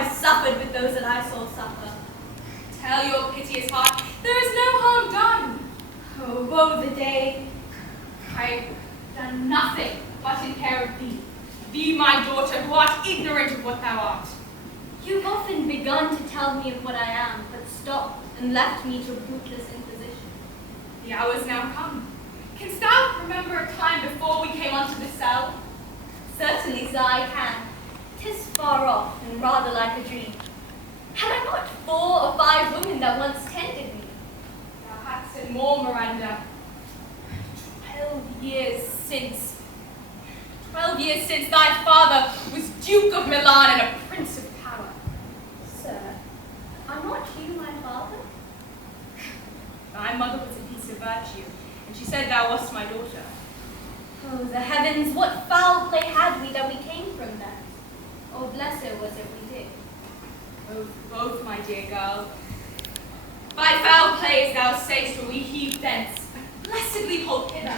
I've suffered with those that I saw suffer. Tell your piteous heart, there is no harm done. Oh, woe the day. I've done nothing but in care of thee. Thee, my daughter, who art ignorant of what thou art. You've often begun to tell me of what I am, but stopped and left me to bootless imposition. The hour is now come. Canst thou remember a time before we came unto this cell? Certainly, sir, I can. 'Tis far off and rather like a dream. Had I not 4 or 5 women that once tended me? Thou hadst and more, Miranda. 12 years since. 12 years since thy father was Duke of Milan and a prince of power. Sir, are not you my father? Thy mother was a piece of virtue, and she said thou wast my daughter. Oh, the heavens, what foul play had we that we came from that? Oh, blessed was it we did. Both, my dear girl. By foul play, as thou say'st, were we heaved thence, but blessedly pulled hither.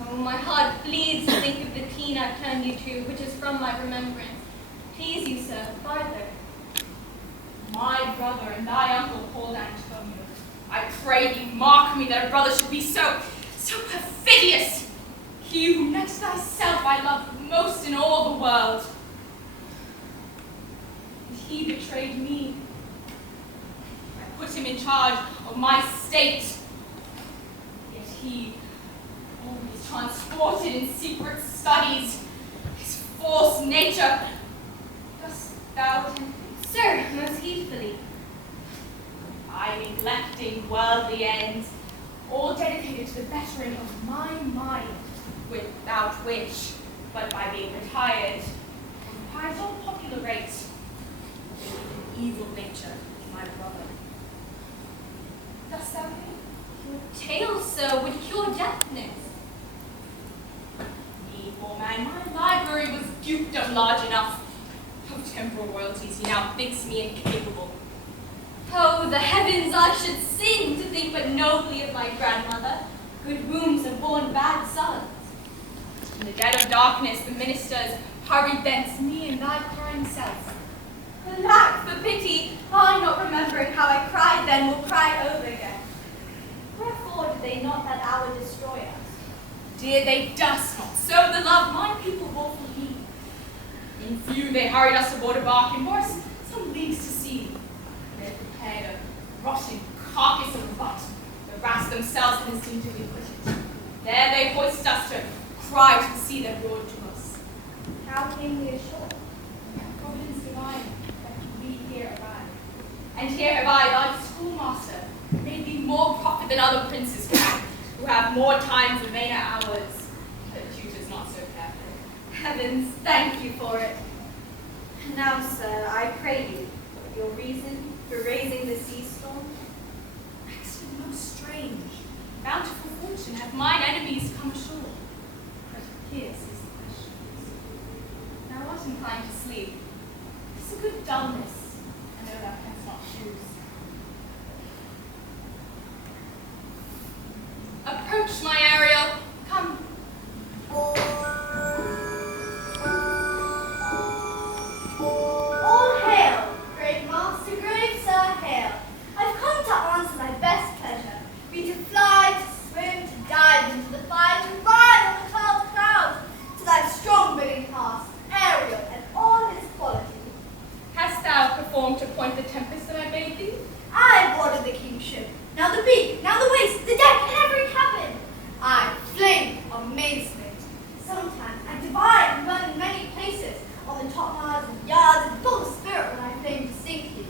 Oh, my heart bleeds to think of the teen I've turned you to, which is from my remembrance. Please you, sir, farther. My brother and thy uncle called Antonio. I pray thee, mark me that a brother should be so perfidious. He who next to thyself I love most in all the world. And he betrayed me. I put him in charge of my state. Yet he, always transported in secret studies, his false nature. Dost thou tempt me? Sir, most heedfully. By neglecting worldly ends, all dedicated to the bettering of my mind, without which, but by being retired, requires all popular rates, an evil nature in my brother. Dost thou hear? Your tale, sir, would cure deafness. Me, poor man, my library was dukedom large enough. Of temporal royalties he now thinks me incapable. Oh, the heavens, I should sing to think but nobly of my grandmother. Good wombs have borne bad sons. In the dead of darkness, the ministers hurried thence me and thy crying self. Alack, for pity, I not remembering how I cried then will cry over again. Wherefore did they not that hour destroy us? Dear, they durst not, so the love my people bore for me. In few they hurried us aboard a bark and bore us some leagues to sea. They had prepared a rotting carcass of a butt, the rats themselves had instinctively put it. There they hoist us to cry to the sea that roared to us. How came we ashore? Providence divine, that we here arrive. And here have I, thy schoolmaster, made thee more profit than other princes can, who have more times and vainer hours, but tutors not so careful. Heavens, thank you for it. Now, sir, I pray you, your reason for raising the sea storm? Accident most strange. Bountiful fortune hath mine enemies come ashore. But here's is the question. Thou art inclined to sleep. 'Tis a good dullness, I know thou canst not choose. Approach, my Ariel. Come. All hail, great master, grave sir, hail. I've come to answer thy best pleasure, be to fly, to swim, to dive into the fire, to ride on the 12 clouds, to thy strong bidding pass, Ariel, and all his quality. Hast thou performed to point the Tempest that I bade thee? I boarded the king's ship, now the beak, now the waist, the deck, and every cabin. I flame amazement. Sometimes I divide and run in many places, on the topmasts and yards, and full of spirit when I flame distinctly.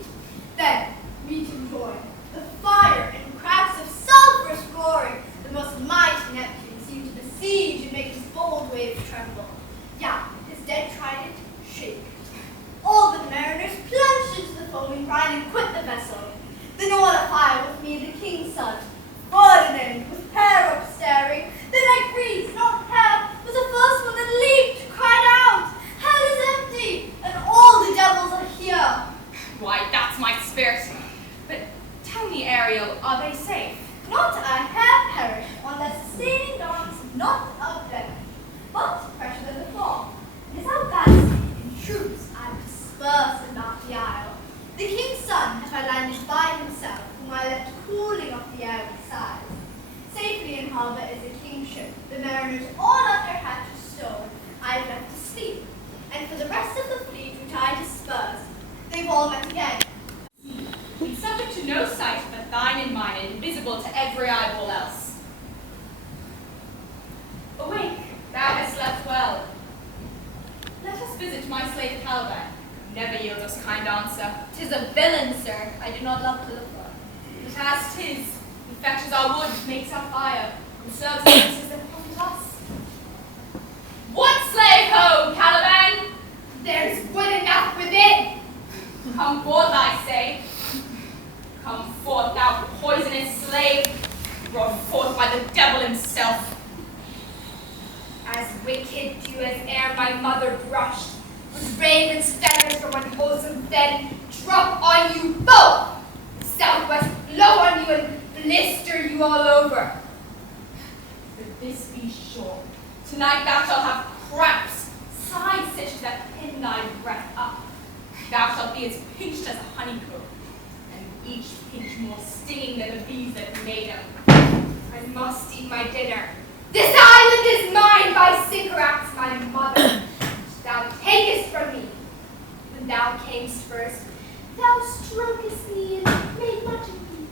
Then, meeting joy, the fire and cracks of sulphurous glory, the most mighty Neptune seemed to besiege and make his bold waves tremble. Yeah, his dead trident shake. All the mariners plunged into the foaming brine and quit the vessel. Then all afire with me the king's son, Ferdinand, with hair upstaring. The neck breeze, not hair, was the first one that leaped, cried out, hell is empty, and all the devils are here. Why, that's my spirit. But tell me, Ariel, are they safe? Not a hair perished on their sustaining arms, not of them, but fresher than before. It is our fancy, in troops, I disperse about the The king's son had I landed by himself, whom I left cooling off the airy sides. Safely in harbour is a kingship, the mariners all of their hatches stowed, I have left to sleep. And for the rest of the fleet which I dispersed, they've all met again. Be subject to no sight but thine and mine, and invisible to every eyeball else. Awake, thou hast slept well. Let us visit my slave Caliban. Never yields us kind answer. 'Tis a villain, sir. I do not love to look on. But as 'tis, he fetches our wood, makes our fire, and serves the princes that comfort us. What slave home, Caliban? There's wood enough within. Come forth, I say. Come forth, thou poisonous slave, brought forth by the devil himself. As wicked do as ere my mother brushed, with raven's feathers from unwholesome bed, drop on you both, the southwest blow on you and blister you all over. But this be sure, tonight thou shalt have cramps, side stitches that pin thy breath up. Thou shalt be as pinched as a honeycomb, and each pinch more stinging than the bees that made him. I must eat my dinner. This island is mine by Sycorax, my mother, which thou takest from me. When thou camest first, thou strokest me and made much of me.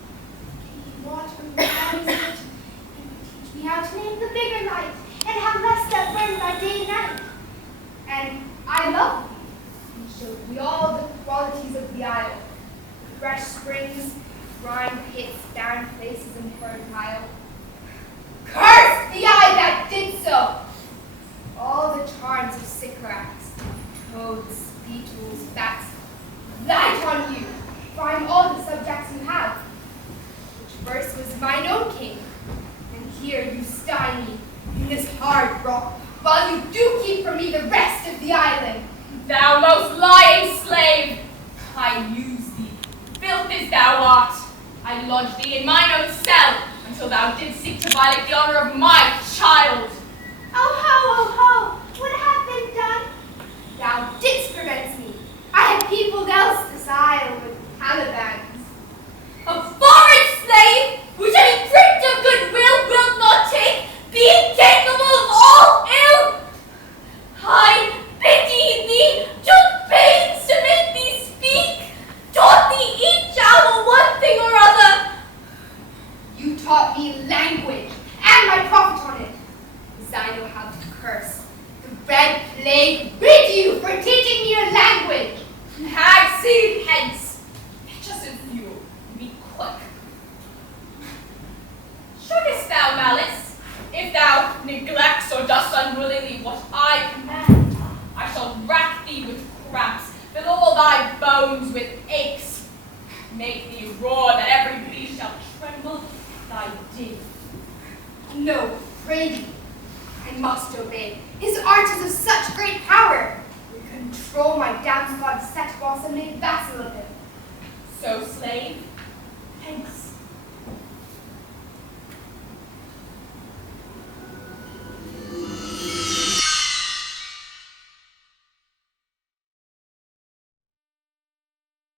Gave me water from the eyes, and teach me how to name the bigger light, and how less that burn by day and night. And I love thee, and showed me all the qualities of the isle. Fresh springs, brine pits, barren places, and fertile. Curse the eye that did so! All the charms of Sycorax, toads, beetles, bats, light on you, for I am all the subjects you have, which first was mine own king, and here you stye me in this hard rock, while you do keep from me the rest of the island. Thou most lying slave! I use thee, filth as thou art. I lodged thee in mine own cell, until thou didst seek to violate the honor of my child. Oh ho, what hath been done? Thou didst prevent me. I had peopled else this isle with Calibans. A foreign slave, which any print of goodwill wilt not take, being capable of all ill. I pity thee, took pains to make thee speak, taught thee each hour one thing or other. You taught me language, and my profit on it, as I know how to curse. The red plague rid you for teaching me your language. Hag seed hence, fetch us in fuel, and be quick. Shouldest thou malice, if thou neglects or dost unwillingly what I command, I shall rack thee with cramps, fill all thy bones with aches, make thee roar that every beast shall tremble at thy din. No, pray thee, I must obey. His art is of such great power. We control my downsclad set boss and made vassal of him. So, slave,